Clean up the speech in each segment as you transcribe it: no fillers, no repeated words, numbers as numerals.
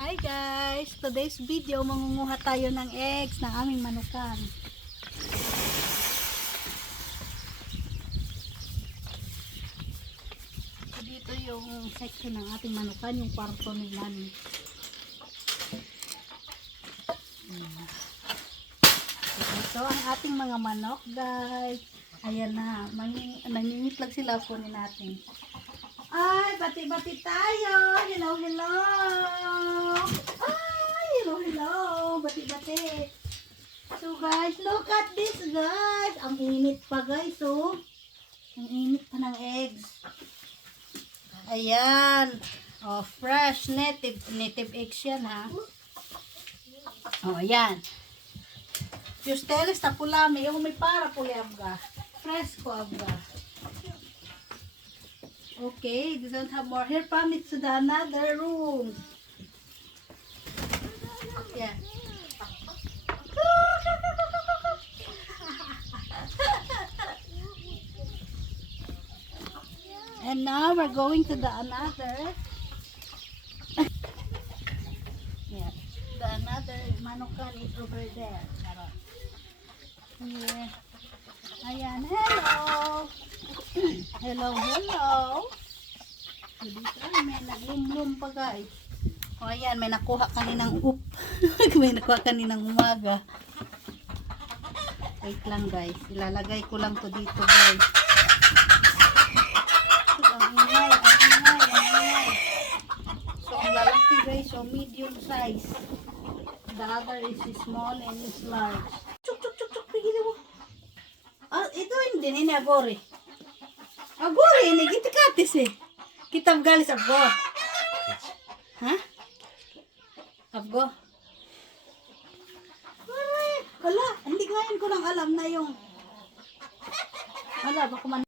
Hi guys! Today's video, mangunguha tayo ng eggs ng aming manukan. Dito yung section ng ating manukan, yung kwarto nila. Ito ang ating mga manok guys. Ayan na, nangingitlag sila, kunin natin. Ay, bati-bati tayo. Hello, hello. Ay, hello, hello. Bati-bati. So guys, look at this guys. Ang init pa guys, oh. Ang init pa ng eggs. Ayan. Oh, fresh native eggs yan ha. Oh, ayan. Justeles ta pula, may para pula abga. Fresco abga. Okay, they don't have more. Here, pamit to the another room. Yeah. And now we're going to the another. Yeah, the another manukan is over there. Here. Ayan, hello. Hello, hello. So, dito may naglumlum pa guys. O ayan, may nakuha kaninang may nakuha kaninang umaga. Wait lang guys. Ilalagay ko lang to dito guys. So, ang ingay. So, ang lalaki guys, so medium size. The other is small and is large. Chuk. Pigilin mo. Ah, ito hindi ni agore. Agore, ini gitikatis eh. Kitab galis abgo. Ha? Abgo. Hala, hindi ngayon ko lang alam na yung hala, baka man.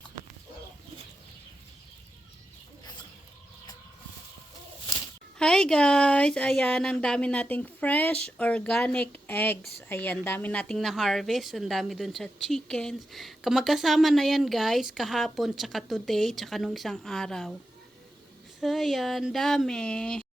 Hi guys! Ayan, ang dami nating fresh organic eggs. Ayan, dami nating na-harvest. Ang dami dun sa chickens. Magkasama na yan guys, kahapon, tsaka today, tsaka nung isang araw. So, ayan, dami.